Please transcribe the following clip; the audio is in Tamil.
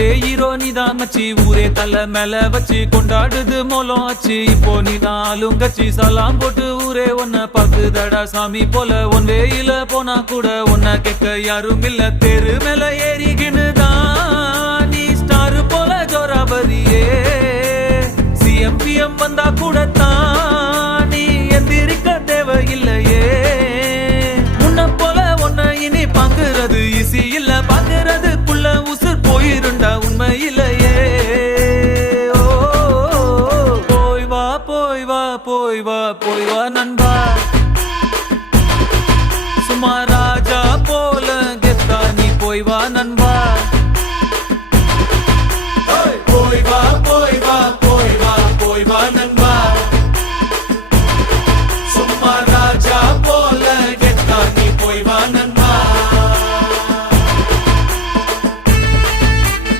பர்த்டே ஹீரோ நீதான் மச்சி, ஊரே தலை மேல வச்சு கொண்டாடுது மோலம் ஆச்சு. இப்போ நீதான் ஆளுங்கச்சி, சலாம் போட்டு ஊரே உன்னை பாக்குதடா சாமி போல. ஒன் வேயில போனா கூட உன்னை கேட்க யாரும் இல்ல. தெரு மேல ஏறிக்கினுதான் நீ ஸ்டார் போல ஜோராபரியே. சிஎம்பிஎம் வந்தா கூட தான் நீ எந்திரிக்க தேவையில்லையே. முன்ன போல ஒன்ன இனி பாக்குறது ஈஸி இல்ல, பாக்குறதுக்குள்ள உசுர் போயிருண்டா உண்மையிலையே. போய் வா போய் வா போய் வா போய் வா.